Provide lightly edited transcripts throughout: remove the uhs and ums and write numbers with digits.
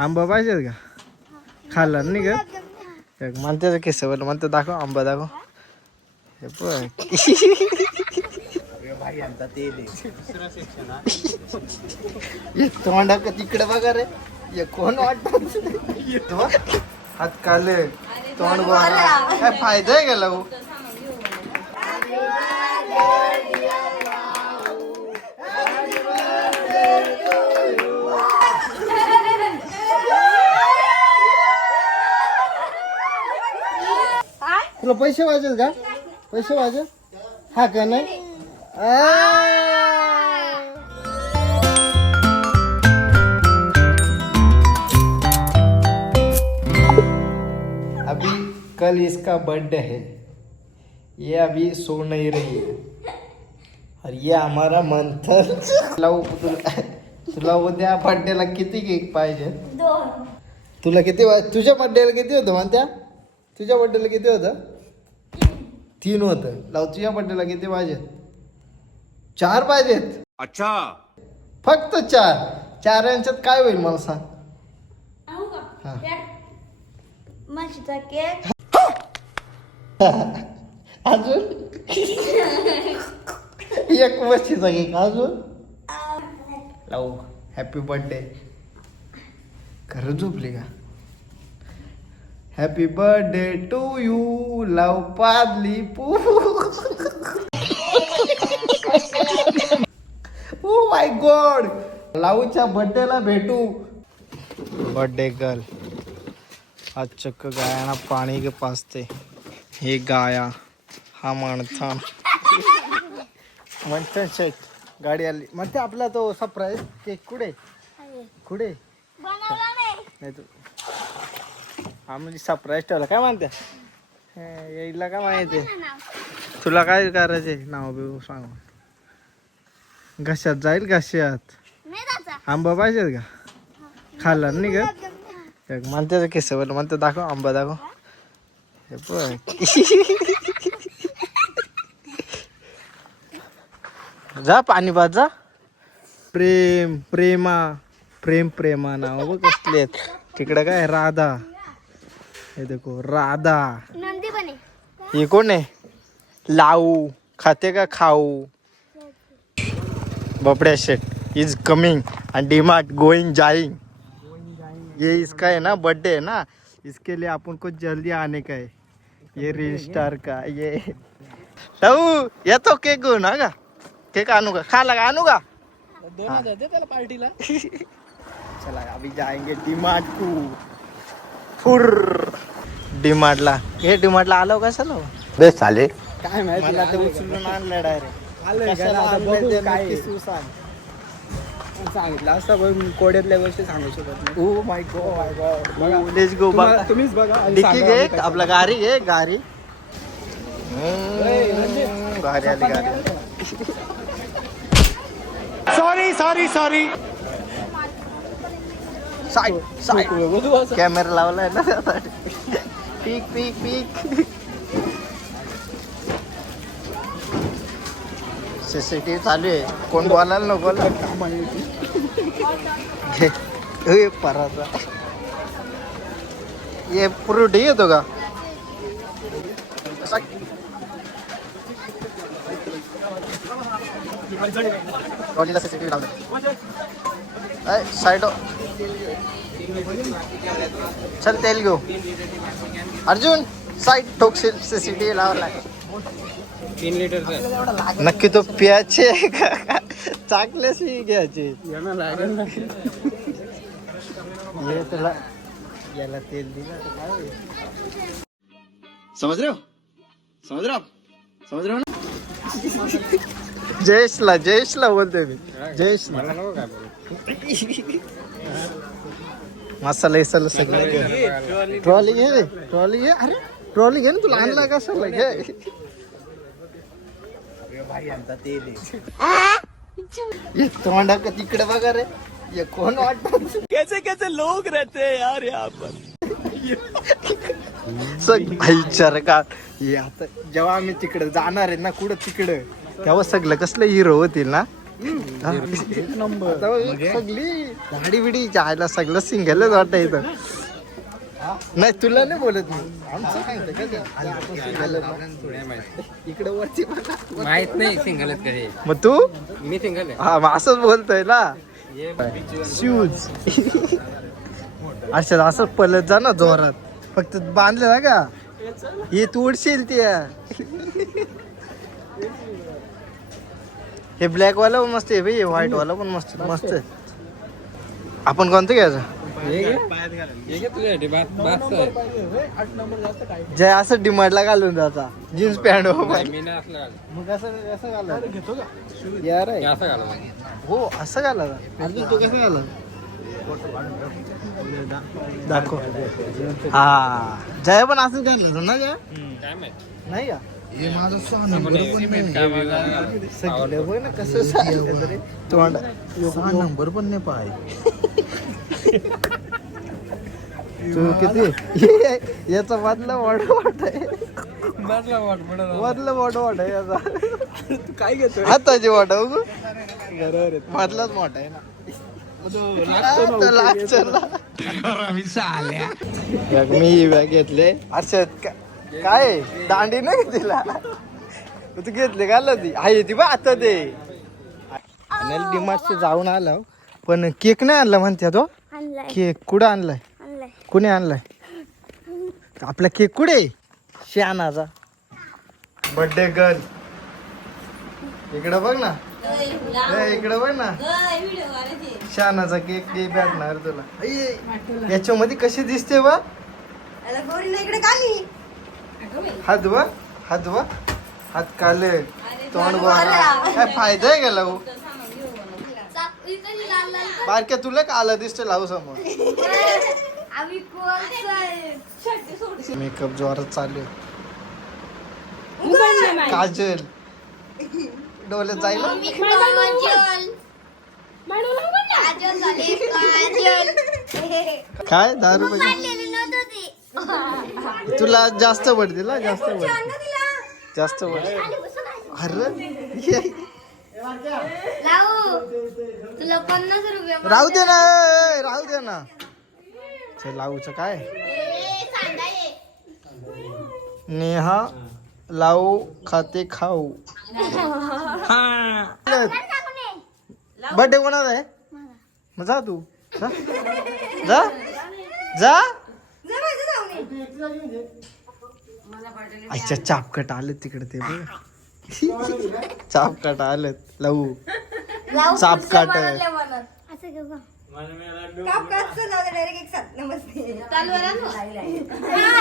आंबा पाहिजे का? खाल्ला नाही का? म्हणते केस बोल म्हणते दाखव आंबा दाखव. हे बघ तोंडा का तिकडे बघा रे. हे कोण वाटत हात काले तोंड बघा काय फायदा आहे गेला. तुला पैसे वाजेल का? पैसे वाजेल हा का नाही. अभी कल इसका बर्थडे है. ये अभी सो नहीं रही है और ये हमारा मंथन. तुला उद्या बर्थडेला किती केक पाहिजे? तुला किती तुझ्या बर्थडेला किती होतं म्हणत्या? तुझ्या बर्थडेला किती होतं? 3 होतं. लाव तुझ्या बर्थडेला किती पाहिजेत? 4 पाहिजेत. अच्छा फक्त 4 यांच्यात काय होईल मला सांग. हा. म्हशीचा केक. अजून एक म्हशीचा केक अजून लावू. Happy birthday. खरं झोपली का? हॅपी बर्थडे टू यू लव पादली पू. Oh my God. लाऊच्या बर्थडेला भेटू. बर्थडे गर्ल आज चक्क गायांना पाणी पाजते. हे गाया हा माणसा म्हणतं शेट गाडी आली म्हणते. आपला तो सरप्राईज केक कुठे कुठे नाही तू हा म्हणजे सरप्राईज ठेवला काय म्हणते येईला काय माहिती. तुला काय करायचे नाव बिव सांग. घशात जाईल घशात. आंबा पाहिजे का? खाल्ला नाही का? म्हणते केस बोल म्हणते दाखव आंबा दाखव. हे बघ जा पाणी पाज जा. प्रेम प्रेमा नाव बघ कसले आहेत. तिकडे काय राधा. हे देखो राधा. नंदी बने. हे कोण आहे? लाऊ खाते का खाऊ. बपड्या शेट is coming and DMart going जाइंग. ये इसका है ना बर्थडे है ना इसके लिए अपन को जल्दी आने का है. ये रील स्टार का ये लाऊ येतो केक घेऊन हा का? केक आणू का? खा लगा आणू का? 2000 दे त्याला पार्टीला. चला अभी जाएंगे DMart को. फुर DMartला. हे DMartला आलो कशाला बे साले काय माहिती. मला ते उचलून आणलं डायरेक्ट. सांगितलं असं पण कोड्यातल्या गोष्टी सांगू शकत नाही. Oh my God. Let's go बघा. तुम्हीच बघा आणि डिक्की सांगा घे आम्ही काय आपला गाडी घे गाडी. गाडी आली गाडी. सॉरी साईड कॅमेरा लावलाय ना त्यासाठी. पीक सीसीटीव्ही चालू आहे. कोण बोलायला नको घे पराचा. ये फ्रूट येतो का? सीसीटीव्ही लावलं साईड. चल तेल घेऊ. अर्जुन साईड ठोकशील. सीसीटीव्ही लावलाय. 3 लिटरचा नक्की तो प्याचे का चाकल्याशी घ्यायचे. ये तुला याला तेल दिलं तर काय होईल. समझ रहे हो ना. जयेशला बोलतोय मी. जयेशला मसाला विसाला सगळं. ट्रॉली घे अरे ट्रॉली घे ना. तुला आणला कशाला घे. तोंडा का तिकडे बघा रे. ये कोण वाटत. कैसे लोग रहते हैं यार यहाँ पर. विचार का हे आता जेव्हा आम्ही तिकडे जाणार आहे ना कुठं तिकडं तेव्हा सगळं कसलं हिरो होतील ना. सगळी गाडी बिडी जायला सगळं सिंगलच वाटायचं. नाही तुला नाही बोलत मी, आमचं सांगतं का ते? आपण single आहे ना. इकडे वरती माहित नाही सिंगल कधी. मग तू मी सिंगल आहे. हा मग असंच बोलतोय ना. शूज असं असं पलत जा ना जोरात, फक्त बांधले ना का हे तू उडशील ते. हे ब्लॅक वाला पण मस्त आहे भाई, व्हाईट वाला पण मस्त मस्त आहे. आपण कोणतं घ्यायचं? जय असं डिमांडला घालून जाता जीन्स पॅन्ट हो मग असं कसं घाला घेतो का यार हो असं घाला अजून तू कसं घाला दाखव. हा जय पण असंच घाललं ना जय नाही का कसं नंबर पण नाही पाय तू किती याचा मधला वाट आहे मधला वाट आहे याचा. तू काय घेतो हाताची वाट बरोबर मधलाच मोठा आहे ना. मी बॅग घेतले अर्षद काय दांडी नाही तिला तू घेतले का ती आहे ती बा आता ते डिमार्ट जाऊन आला पण केक नाही आणला म्हणते तो. आणलाय केक कुठं आणलाय आणलाय कुणी आणलाय आपला केक कुठे शहाणाचा बर्थडे गर्ल इकडं बघ ना इकडं बघ ना शहाणाचा केक दे भेटणार तुला. याच्यामध्ये कशी दिसते बा हात बा हात बा हात काले तोंड बघा काय फायदा आहे का लावू बारक्या तुला का आला दिसतो लावू समोर. मेकअप जोरात चालू काजल डोळे जाईल काय 10 रुपये तुला जास्त पडतील ना जास्त पडतील. अरे तुला 50 रुपये राहू दे ना चल लावूचं काय नेहा लावू खाते खाऊ. बर्थडे कोणाचा आहे मग जा तू जा जा अच्छा चापकट आले तिकडे ते बघ चापकट आलेत लावू चापकाट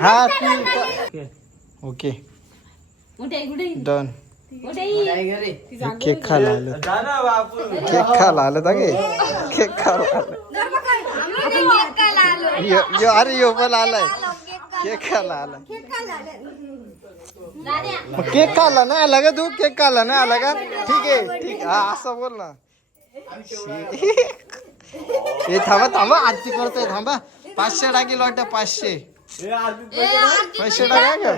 हा ओके डन. केक खायला आलं गे केक खायला आलं अरे यो पण आलाय केक खायला आला मग केक खायला नाही आला का तू केक खायला नाही आला का ठीक आहे हा असं बोल ना. हे थांबा आरती करतोय थांबा 500 टाकी लॉट 500 टाका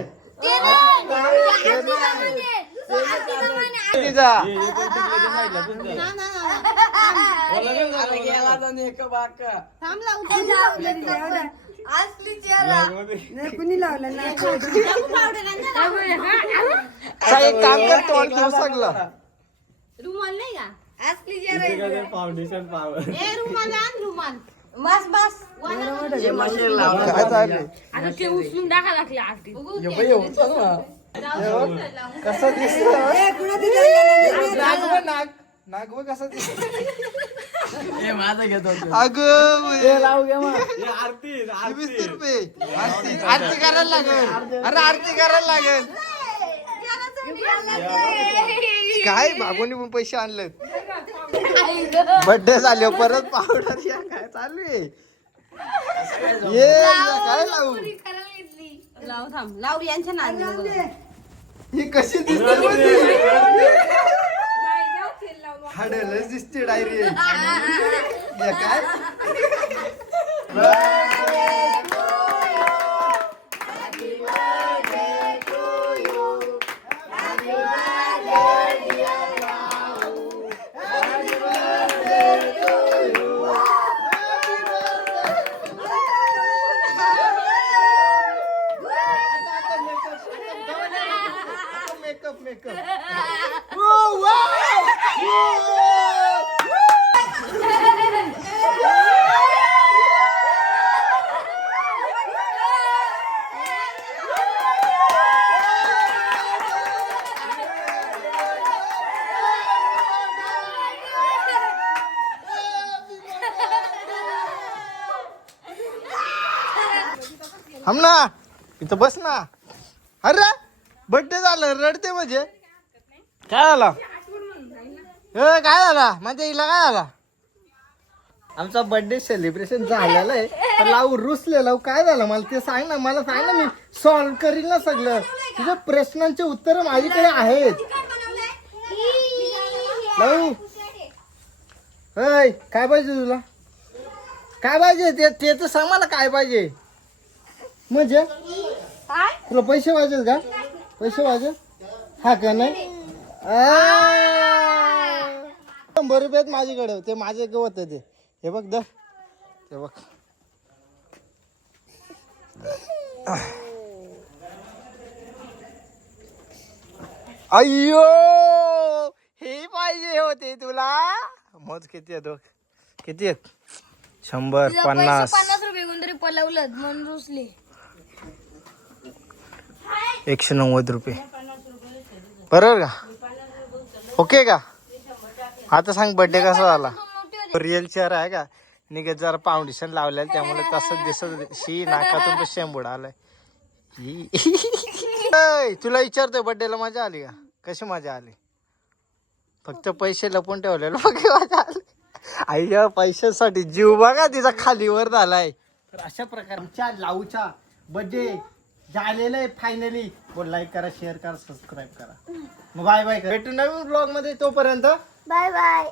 का एक काम करतो सगळं रुमाल नाही का फाउंडेशन पावर बस बस काय चाललंय आता ते उचलून टाका लागली आरती कसं दिसत नाग कसं दिसत अगं लावू घ्या आरती 20 रुपये आरती करायला लागेल अरे आरती करायला लागेल काय बाबूनी पण पैसे आणलेत बर्थडे झाले परत पावडर या काय चालू आहे ये काय लावू लाव थांब लाव यांच्या नादी ही कशी दिसते हाडलच दिसते डायरी काय थांब ना इथं बस ना. अरे बर्थडे झालं रडते म्हणजे काय झाला काय झाला म्हणजे हिला काय झाला. आमचा बर्थडे सेलिब्रेशन झालेला आहे तर लावू रुसले लावू काय झालं मला ते सांग ना. मला सांग ना मी सॉल्व्ह करीन ना सगळं. तुझ्या प्रश्नांचे उत्तर माझ्याकडे आहेत. लावू होय काय पाहिजे तुला काय पाहिजे ते तर सांग मला काय पाहिजे. म्हणजे तुला पैसे पाहिजेत का पैसे पाहिजे हा का नाही 100 रुपयात माझ्याकडे ते माझे गवत ते हे बघ द ते बघ. अय्यो हे पाहिजे होते तुला. मोज किती आहेत किती आहेत 100 50 50 रुपये कोणतरी पलवलं म्हणून रुसले. 190 रुपये बरोबर का ओके का. आता सांग बर्थडे कसा झाला. रिअल चेहरा आहे का निघत जरा फाउंडेशन लावलेलं त्यामुळे तसं दिसत शी नाकातून तो शेंबूड आलाय. तुला विचारतोय बर्थडेला मजा आली का कशी मजा आली. फक्त पैसे लपून ठेवलेलं बघ मजा आली. आईच्या पैशासाठी जीव बघा तिचा खालीवर झालाय. तर अशा प्रकारे आमच्या लाऊचा बर्थडे झालेलं आहे फायनली. बोल लाईक करा शेअर करा सबस्क्राईब करा. मग बाय बाय भेटू नवीन ब्लॉग मध्ये तोपर्यंत बाय बाय.